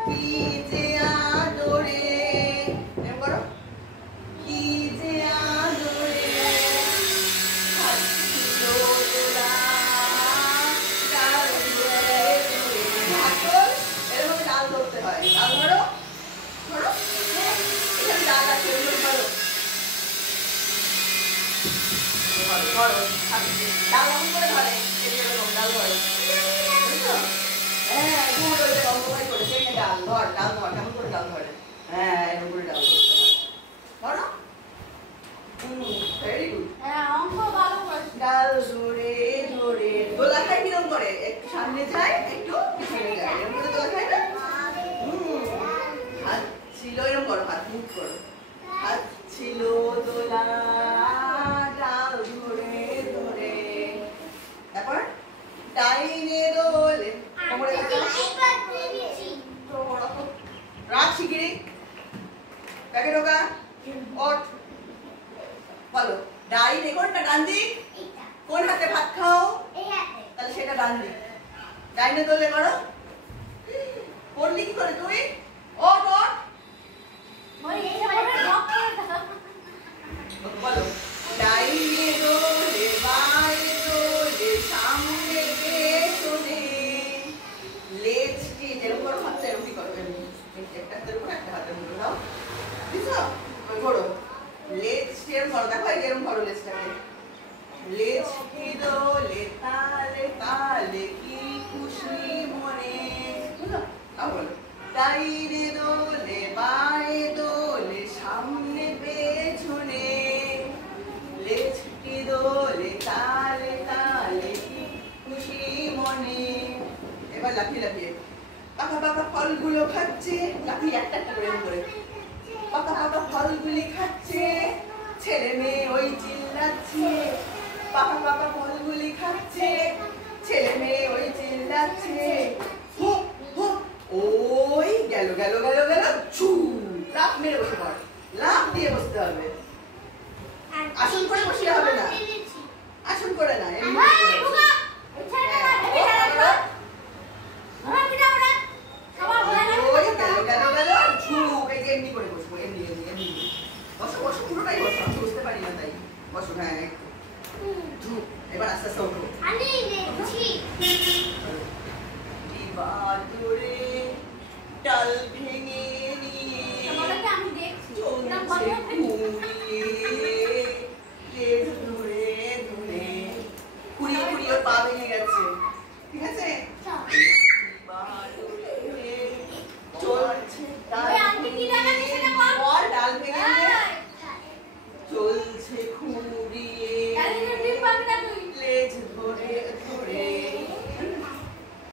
কি যে আদরে এম করো কি যে আদরে খাচ্ছিল তোরা ডাল ধরে ধরে ভাগল এরকম ডাল ধরতে হয় ডাল ধরো ধরো এখানে ডাল আছে এরকম ধরো ধরো ডাল এমন করে ধরে এরকম ডাল ধরে বুঝছো হ্যাঁ গুড ওইটা অঙ্কটাই করেছে এই ডাল ধর কেমন করে ডাল ধরে হ্যাঁ এরকম করে ডাল ধরতে হয় ধরো ভেরি গুড হ্যাঁ অঙ্ক ভালো করেছে ডাল ধরে ধরে দোলা খায় কিরকম করে একটু সামনে যায় একটু পিছনে যায় এরকম করে দোলা খায় না হাত ছিল এরকম করো হাত মুখ করো হাত ছিল দোলা ডাল ধরে ধরে তারপর ডাইনে দোলে কোমরে রাত শিগগিরি ব্যাগে ঢোকা ওঠ বলো ডাইনে কোনটা ডান দিক কোন হাতে ভাত খাও তাহলে সেটা ডান দিক ডাইনে দোলে করো পড়লি কি করে তুই ওঠ ওঠ বলো ডাইনে দোলে বাইরে দোলে সামনে পেছনে লেজটি যেরকম করো হাতটা এরকমই করো একটা হাতের উপর একটা হাতের উপর দাও বুঝছো ওই করো লেজটি এরকম করো দেখো এরকম করো লেজটাকে লেজটি দোলে তালে তালে কি খুশি মনে বুঝলো তাও বলো ডাইনে দোলে বাইরে দোলে সামনে পেছনে লেজটি দোলে তালে তালে কি খুশি মনে এবার লাফিয়ে লাফিয়ে পাকা পাকা ফলগুলো খাচ্ছে লাফিয়ে একটা একটা করে পাকা পাকা ফলগুলি খাচ্ছে ছেলে মেয়ে ওই চিল্লাচ্ছে পাকা পাকা ফলগুলি খাচ্ছে ছেলে মেয়ে ওই চিল্লাচ্ছে হুপ হুপ ওই গেল গেল গেল গেল ছু লাফ মেরে বসে পড় লাফ দিয়ে বসতে হবে আসন করে বসলে হবে না আসন করে না এমনি করে বসবো এমনি এমনি এমনি বসো বসো পুরোটাই বসো আমি বুঝতে পারি না তাই বসো হ্যাঁ এবার আস্তে আস্তে ওঠো দিবার ধরে ডাল ভেঙে নিয়ে আমি দেখছি